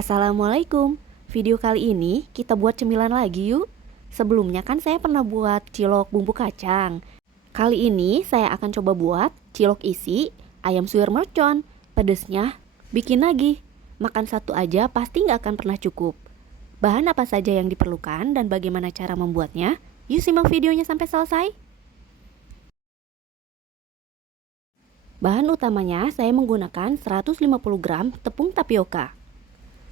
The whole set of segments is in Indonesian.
Assalamualaikum. Video kali ini kita buat cemilan lagi yuk. Sebelumnya kan saya pernah buat cilok bumbu kacang. Kali ini saya akan coba buat cilok isi ayam suwir mercon. Pedesnya bikin lagi. Makan satu aja pasti nggak akan pernah cukup. Bahan apa saja yang diperlukan dan bagaimana cara membuatnya? Yuk simak videonya sampai selesai. Bahan utamanya saya menggunakan 150 gram tepung tapioka.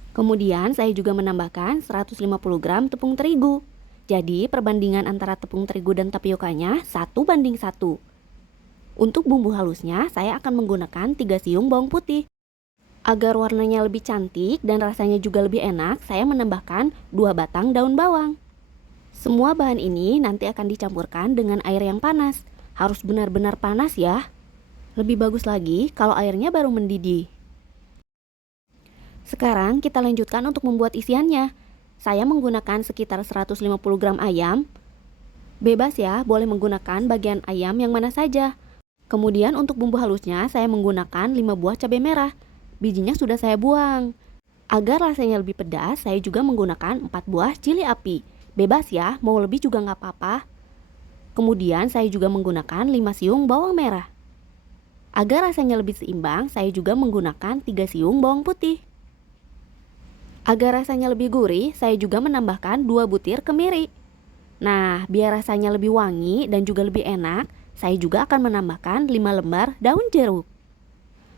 Kemudian saya juga menambahkan 150 gram tepung terigu. Jadi perbandingan antara tepung terigu dan tapiokanya 1:1. Untuk bumbu halusnya saya akan menggunakan 3 siung bawang putih. Agar warnanya lebih cantik dan rasanya juga lebih enak, saya menambahkan 2 batang daun bawang. Semua bahan ini nanti akan dicampurkan dengan air yang panas. Harus benar-benar panas ya. Lebih bagus lagi kalau airnya baru mendidih. Sekarang kita lanjutkan untuk membuat isiannya. Saya menggunakan sekitar 150 gram ayam. Bebas ya, boleh menggunakan bagian ayam yang mana saja. Kemudian untuk bumbu halusnya saya menggunakan 5 buah cabai merah. Bijinya sudah saya buang. Agar rasanya lebih pedas, saya juga menggunakan 4 buah cili api. Bebas ya, mau lebih juga nggak apa-apa. Kemudian saya juga menggunakan 5 siung bawang merah. Agar rasanya lebih seimbang, saya juga menggunakan 3 siung bawang putih. Agar rasanya lebih gurih, saya juga menambahkan 2 butir kemiri. Nah, biar rasanya lebih wangi dan juga lebih enak, saya juga akan menambahkan 5 lembar daun jeruk.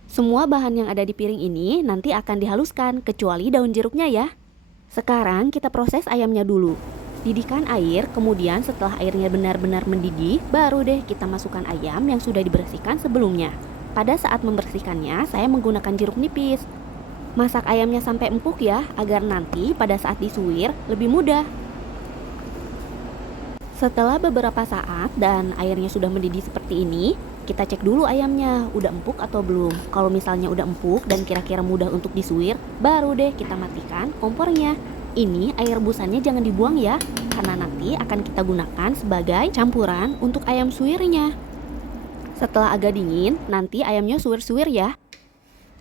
Semua bahan yang ada di piring ini nanti akan dihaluskan, kecuali daun jeruknya ya. Sekarang kita proses ayamnya dulu. Didihkan air, kemudian setelah airnya benar-benar mendidih, baru deh kita masukkan ayam yang sudah dibersihkan sebelumnya. Pada saat membersihkannya, saya menggunakan jeruk nipis. Masak ayamnya sampai empuk ya, agar nanti pada saat disuwir lebih mudah. Setelah beberapa saat dan airnya sudah mendidih seperti ini, kita cek dulu ayamnya udah empuk atau belum. Kalau misalnya udah empuk dan kira-kira mudah untuk disuwir, baru deh kita matikan kompornya. Ini air rebusannya jangan dibuang ya, karena nanti akan kita gunakan sebagai campuran untuk ayam suwirnya. Setelah agak dingin, nanti ayamnya suwir-suwir ya.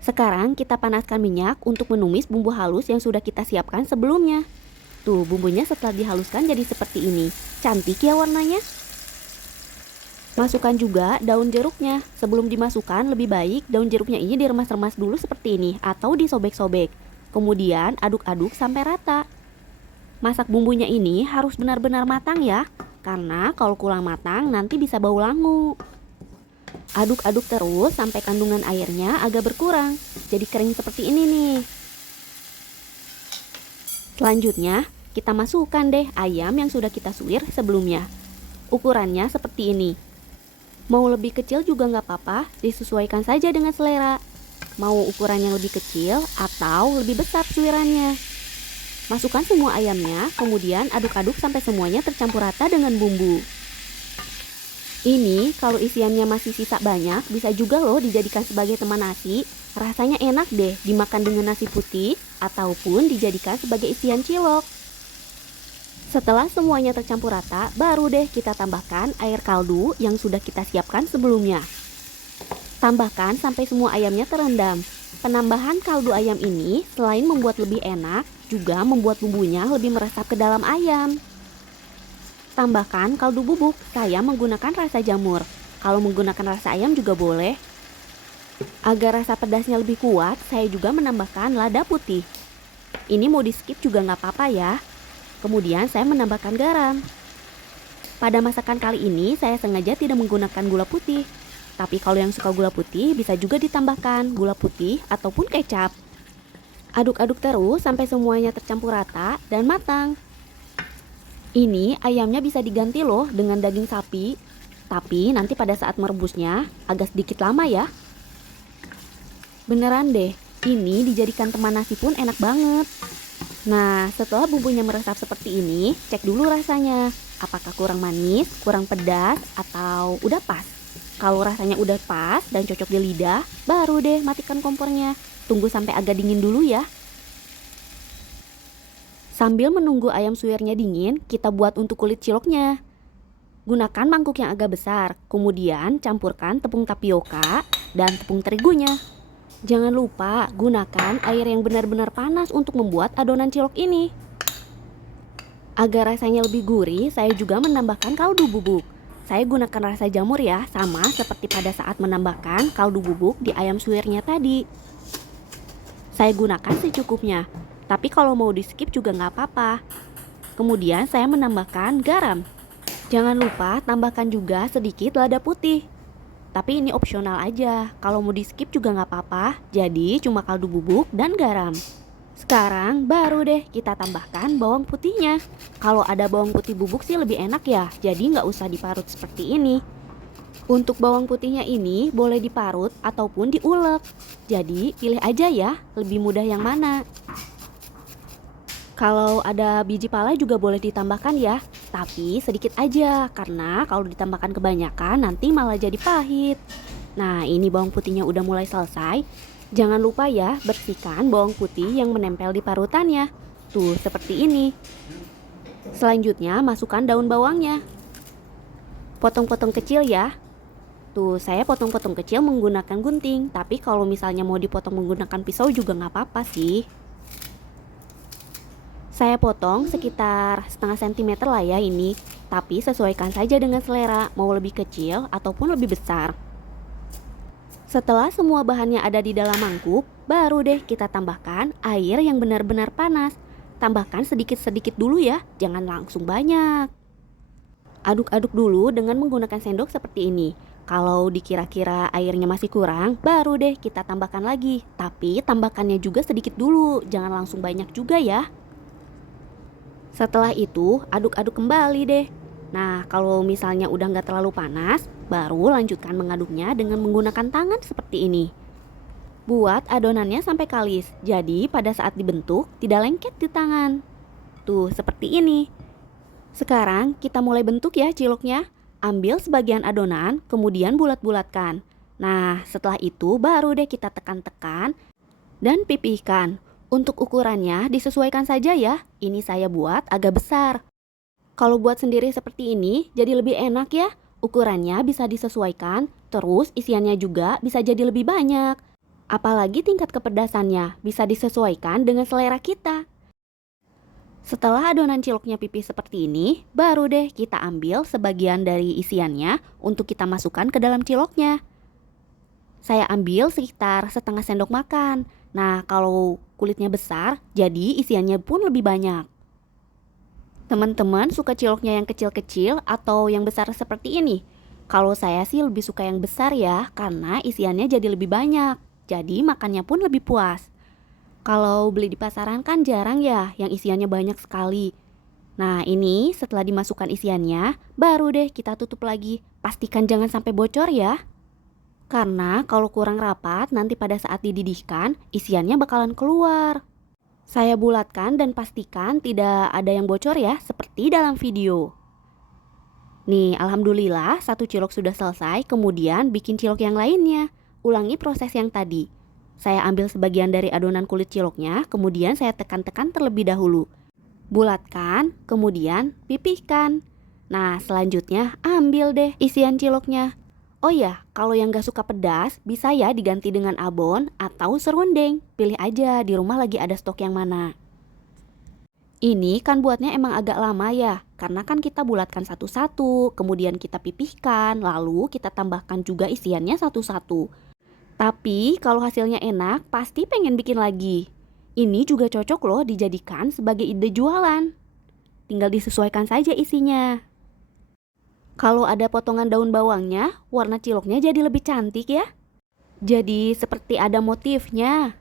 Sekarang kita panaskan minyak untuk menumis bumbu halus yang sudah kita siapkan sebelumnya. Tuh, bumbunya setelah dihaluskan jadi seperti ini. Cantik ya warnanya. Masukkan juga daun jeruknya. Sebelum dimasukkan, lebih baik daun jeruknya ini diremas-remas dulu seperti ini atau disobek-sobek. Kemudian aduk-aduk sampai rata. Masak bumbunya ini harus benar-benar matang ya, karena kalau kurang matang nanti bisa bau langu. Aduk-aduk terus sampai kandungan airnya agak berkurang, jadi kering seperti ini nih. Selanjutnya, kita masukkan deh ayam yang sudah kita suwir sebelumnya. Ukurannya seperti ini. Mau lebih kecil juga nggak apa-apa, disesuaikan saja dengan selera. Mau ukurannya lebih kecil atau lebih besar suwirannya. Masukkan semua ayamnya, kemudian aduk-aduk sampai semuanya tercampur rata dengan bumbu. Ini kalau isiannya masih sisa banyak, bisa juga loh dijadikan sebagai teman nasi. Rasanya enak deh dimakan dengan nasi putih ataupun dijadikan sebagai isian cilok. Setelah semuanya tercampur rata, baru deh kita tambahkan air kaldu yang sudah kita siapkan sebelumnya. Tambahkan sampai semua ayamnya terendam. Penambahan kaldu ayam ini selain membuat lebih enak, juga membuat bumbunya lebih meresap ke dalam ayam. Tambahkan kaldu bubuk, saya menggunakan rasa jamur. Kalau menggunakan rasa ayam juga boleh. Agar rasa pedasnya lebih kuat, saya juga menambahkan lada putih. Ini mau di skip juga nggak apa-apa ya. Kemudian saya menambahkan garam. Pada masakan kali ini saya sengaja tidak menggunakan gula putih. Tapi kalau yang suka gula putih bisa juga ditambahkan gula putih ataupun kecap. Aduk-aduk terus sampai semuanya tercampur rata dan matang. Ini ayamnya bisa diganti loh dengan daging sapi, tapi nanti pada saat merebusnya agak sedikit lama ya. Beneran deh, ini dijadikan teman nasi pun enak banget. Nah, setelah bumbunya meresap seperti ini, cek dulu rasanya. Apakah kurang manis, kurang pedas, atau udah pas? Kalau rasanya udah pas dan cocok di lidah, baru deh matikan kompornya. Tunggu sampai agak dingin dulu ya. Sambil menunggu ayam suwirnya dingin, kita buat untuk kulit ciloknya. Gunakan mangkuk yang agak besar, kemudian campurkan tepung tapioka dan tepung terigunya. Jangan lupa gunakan air yang benar-benar panas untuk membuat adonan cilok ini. Agar rasanya lebih gurih, saya juga menambahkan kaldu bubuk. Saya gunakan rasa jamur ya, sama seperti pada saat menambahkan kaldu bubuk di ayam suwirnya tadi. Saya gunakan secukupnya, tapi kalau mau di skip juga nggak apa-apa. Kemudian saya menambahkan garam. Jangan lupa tambahkan juga sedikit lada putih. Tapi ini opsional aja, kalau mau di skip juga nggak apa-apa, jadi cuma kaldu bubuk dan garam. Sekarang baru deh kita tambahkan bawang putihnya. Kalau ada bawang putih bubuk sih lebih enak ya, jadi nggak usah diparut seperti ini. Untuk bawang putihnya ini boleh diparut ataupun diulek, jadi pilih aja ya, lebih mudah yang mana. Kalau ada biji pala juga boleh ditambahkan ya, tapi sedikit aja karena kalau ditambahkan kebanyakan nanti malah jadi pahit. Nah, ini bawang putihnya udah mulai selesai. Jangan lupa ya bersihkan bawang putih yang menempel di parutannya. Tuh, seperti ini. Selanjutnya masukkan daun bawangnya. Potong-potong kecil ya. Tuh, saya potong-potong kecil menggunakan gunting, tapi kalau misalnya mau dipotong menggunakan pisau juga nggak apa-apa sih. Saya potong sekitar setengah sentimeter lah ya ini, tapi sesuaikan saja dengan selera, mau lebih kecil ataupun lebih besar. Setelah semua bahannya ada di dalam mangkuk, baru deh kita tambahkan air yang benar-benar panas. Tambahkan sedikit-sedikit dulu ya, jangan langsung banyak. Aduk-aduk dulu dengan menggunakan sendok seperti ini. Kalau dikira-kira airnya masih kurang, baru deh kita tambahkan lagi. Tapi tambahkannya juga sedikit dulu, jangan langsung banyak juga ya. Setelah itu, aduk-aduk kembali deh. Nah, kalau misalnya udah nggak terlalu panas, baru lanjutkan mengaduknya dengan menggunakan tangan seperti ini. Buat adonannya sampai kalis, jadi pada saat dibentuk tidak lengket di tangan. Tuh, seperti ini. Sekarang kita mulai bentuk ya ciloknya. Ambil sebagian adonan, kemudian bulat-bulatkan. Nah, setelah itu baru deh kita tekan-tekan dan pipihkan. Untuk ukurannya disesuaikan saja ya, ini saya buat agak besar. Kalau buat sendiri seperti ini jadi lebih enak ya, ukurannya bisa disesuaikan, terus isiannya juga bisa jadi lebih banyak. Apalagi tingkat kepedasannya bisa disesuaikan dengan selera kita. Setelah adonan ciloknya pipih seperti ini, baru deh kita ambil sebagian dari isiannya untuk kita masukkan ke dalam ciloknya. Saya ambil sekitar setengah sendok makan. Nah, kalau kulitnya besar, jadi isiannya pun lebih banyak. Teman-teman suka ciloknya yang kecil-kecil atau yang besar seperti ini? Kalau saya sih lebih suka yang besar ya, karena isiannya jadi lebih banyak. Jadi makannya pun lebih puas. Kalau beli di pasaran kan jarang ya yang isiannya banyak sekali. Nah, ini setelah dimasukkan isiannya, baru deh kita tutup lagi. Pastikan jangan sampai bocor ya. Karena kalau kurang rapat, nanti pada saat dididihkan, isiannya bakalan keluar. Saya bulatkan dan pastikan tidak ada yang bocor ya, seperti dalam video. Nih, alhamdulillah satu cilok sudah selesai, kemudian bikin cilok yang lainnya. Ulangi proses yang tadi. Saya ambil sebagian dari adonan kulit ciloknya, kemudian saya tekan-tekan terlebih dahulu. Bulatkan, kemudian pipihkan. Nah, selanjutnya ambil deh isian ciloknya. Oh ya, kalau yang gak suka pedas, bisa ya diganti dengan abon atau serundeng. Pilih aja di rumah lagi ada stok yang mana. Ini kan buatnya emang agak lama ya, karena kan kita bulatkan satu-satu, kemudian kita pipihkan, lalu kita tambahkan juga isiannya satu-satu. Tapi kalau hasilnya enak, pasti pengen bikin lagi. Ini juga cocok loh dijadikan sebagai ide jualan. Tinggal disesuaikan saja isinya. Kalau ada potongan daun bawangnya, warna ciloknya jadi lebih cantik ya. Jadi seperti ada motifnya.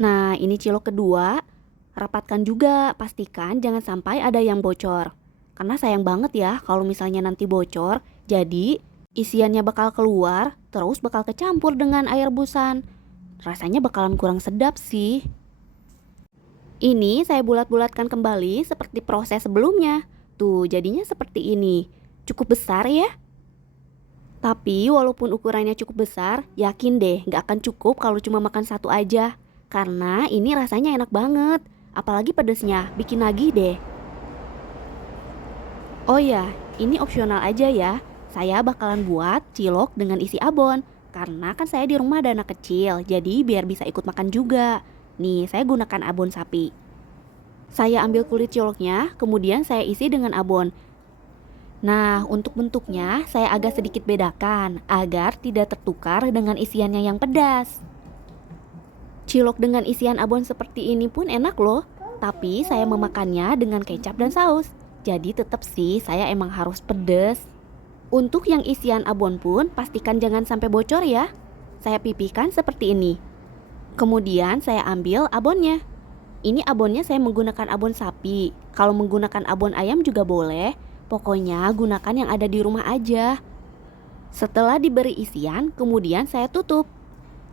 Nah, ini cilok kedua. Rapatkan juga, pastikan jangan sampai ada yang bocor. Karena sayang banget ya kalau misalnya nanti bocor, jadi isiannya bakal keluar, terus bakal kecampur dengan air rebusan. Rasanya bakalan kurang sedap sih. Ini saya bulat-bulatkan kembali seperti proses sebelumnya. Tuh, jadinya seperti ini. Cukup besar ya. Tapi walaupun ukurannya cukup besar, yakin deh gak akan cukup kalau cuma makan satu aja. Karena ini rasanya enak banget. Apalagi pedesnya, bikin lagi deh. Oh ya, ini opsional aja ya. Saya bakalan buat cilok dengan isi abon. Karena kan saya di rumah ada anak kecil, jadi biar bisa ikut makan juga. Nih, saya gunakan abon sapi. Saya ambil kulit ciloknya, kemudian saya isi dengan abon. Nah, untuk bentuknya saya agak sedikit bedakan agar tidak tertukar dengan isiannya yang pedas. Cilok dengan isian abon seperti ini pun enak loh, tapi saya memakannya dengan kecap dan saus. Jadi tetap sih saya emang harus pedas. Untuk yang isian abon pun pastikan jangan sampai bocor ya. Saya pipihkan seperti ini. Kemudian saya ambil abonnya. Ini abonnya saya menggunakan abon sapi. Kalau menggunakan abon ayam juga boleh. Pokoknya gunakan yang ada di rumah aja. Setelah diberi isian, kemudian saya tutup.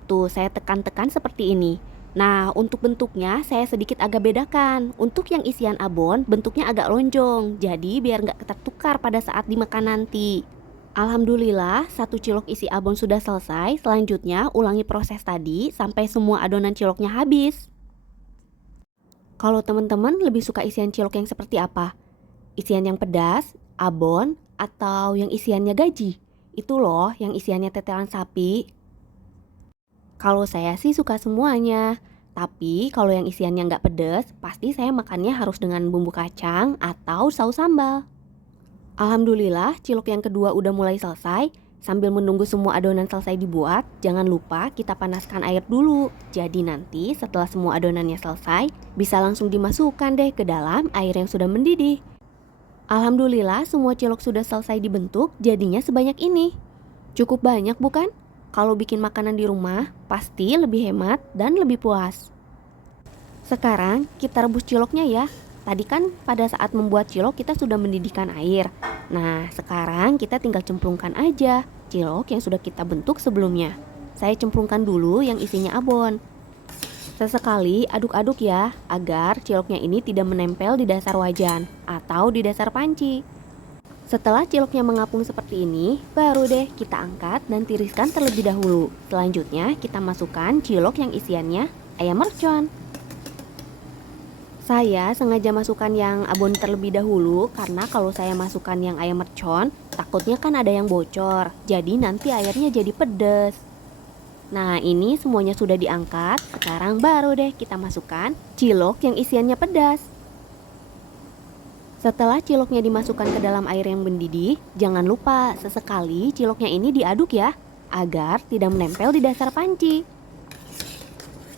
Tuh, saya tekan-tekan seperti ini. Nah, untuk bentuknya saya sedikit agak bedakan. Untuk yang isian abon, bentuknya agak lonjong. Jadi biar nggak tertukar pada saat dimakan nanti. Alhamdulillah, satu cilok isi abon sudah selesai. Selanjutnya, ulangi proses tadi sampai semua adonan ciloknya habis. Kalau teman-teman lebih suka isian cilok yang seperti apa? Isian yang pedas, abon, atau yang isiannya gaji? Itu loh, yang isiannya tetelan sapi. Kalau saya sih suka semuanya. Tapi kalau yang isiannya nggak pedas, pasti saya makannya harus dengan bumbu kacang atau saus sambal. Alhamdulillah, cilok yang kedua udah mulai selesai. Sambil menunggu semua adonan selesai dibuat, jangan lupa kita panaskan air dulu. Jadi nanti setelah semua adonannya selesai, bisa langsung dimasukkan deh ke dalam air yang sudah mendidih. Alhamdulillah, semua cilok sudah selesai dibentuk, jadinya sebanyak ini. Cukup banyak bukan? Kalau bikin makanan di rumah, pasti lebih hemat dan lebih puas. Sekarang kita rebus ciloknya ya. Tadi kan pada saat membuat cilok kita sudah mendidihkan air. Nah, sekarang kita tinggal cemplungkan aja cilok yang sudah kita bentuk sebelumnya. Saya cemplungkan dulu yang isinya abon. Sesekali aduk-aduk ya, agar ciloknya ini tidak menempel di dasar wajan atau di dasar panci. Setelah ciloknya mengapung seperti ini, baru deh kita angkat dan tiriskan terlebih dahulu. Selanjutnya kita masukkan cilok yang isiannya ayam mercon. Saya sengaja masukkan yang abon terlebih dahulu karena kalau saya masukkan yang ayam mercon, takutnya kan ada yang bocor. Jadi nanti airnya jadi pedas. Nah, ini semuanya sudah diangkat. Sekarang baru deh kita masukkan cilok yang isiannya pedas. Setelah ciloknya dimasukkan ke dalam air yang mendidih, jangan lupa sesekali ciloknya ini diaduk ya, agar tidak menempel di dasar panci.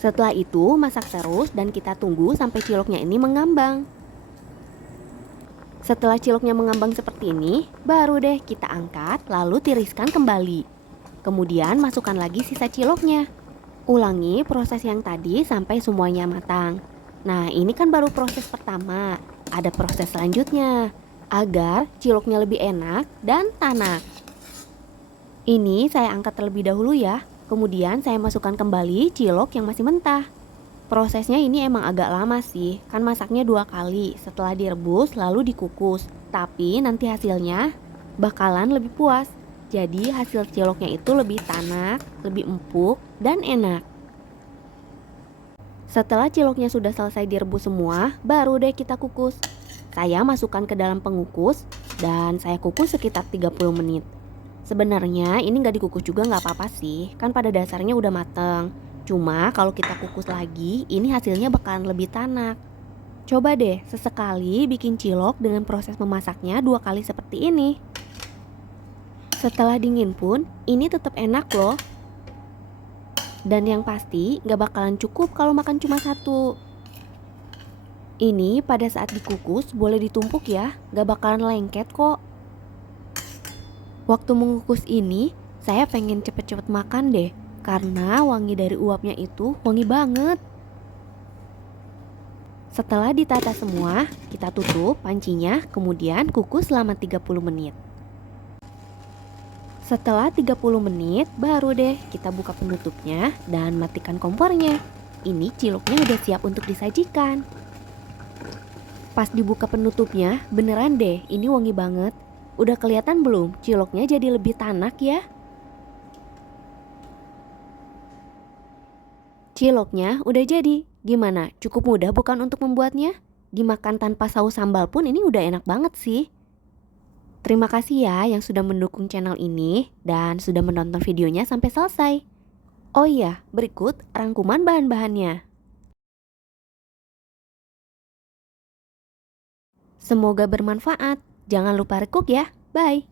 Setelah itu masak terus dan kita tunggu sampai ciloknya ini mengambang. Setelah ciloknya mengambang seperti ini, baru deh kita angkat lalu tiriskan kembali. Kemudian masukkan lagi sisa ciloknya. Ulangi proses yang tadi sampai semuanya matang. Nah, ini kan baru proses pertama. Ada proses selanjutnya agar ciloknya lebih enak dan tanak. Ini saya angkat terlebih dahulu ya. Kemudian saya masukkan kembali cilok yang masih mentah. Prosesnya ini emang agak lama sih, kan masaknya 2 kali setelah direbus lalu dikukus. Tapi nanti hasilnya bakalan lebih puas. Jadi hasil ciloknya itu lebih tanak, lebih empuk, dan enak. Setelah ciloknya sudah selesai direbus semua, baru deh kita kukus. Saya masukkan ke dalam pengukus dan saya kukus sekitar 30 menit. Sebenarnya ini nggak dikukus juga nggak apa-apa sih, kan pada dasarnya udah mateng. Cuma kalau kita kukus lagi, ini hasilnya bakalan lebih tanak. Coba deh sesekali bikin cilok dengan proses memasaknya 2 kali seperti ini. Setelah dingin pun, ini tetap enak loh. Dan yang pasti gak bakalan cukup kalau makan cuma satu. Ini pada saat dikukus boleh ditumpuk ya, gak bakalan lengket kok. Waktu mengukus ini, saya pengen cepet-cepet makan deh. Karena wangi dari uapnya itu wangi banget. Setelah ditata semua, kita tutup pancinya, kemudian kukus selama 30 menit. Setelah 30 menit, baru deh kita buka penutupnya dan matikan kompornya. Ini ciloknya udah siap untuk disajikan. Pas dibuka penutupnya, beneran deh ini wangi banget. Udah kelihatan belum ciloknya jadi lebih tanak ya? Ciloknya udah jadi. Gimana? Cukup mudah bukan untuk membuatnya? Dimakan tanpa saus sambal pun ini udah enak banget sih. Terima kasih ya yang sudah mendukung channel ini dan sudah menonton videonya sampai selesai. Oh iya, berikut rangkuman bahan-bahannya. Semoga bermanfaat. Jangan lupa recook ya. Bye.